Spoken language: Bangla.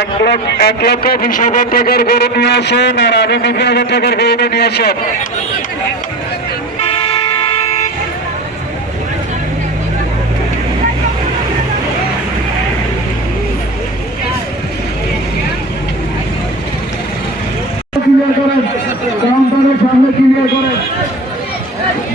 এক লক্ষ এক লক্ষ বিশ হাজার টাকার গরু নিয়ে আসেন আর আরও নব্বই হাজার টাকার গরু নিয়ে আসেন। কাউন্টারের সামনে ক্লিয়ার করেন। Ready?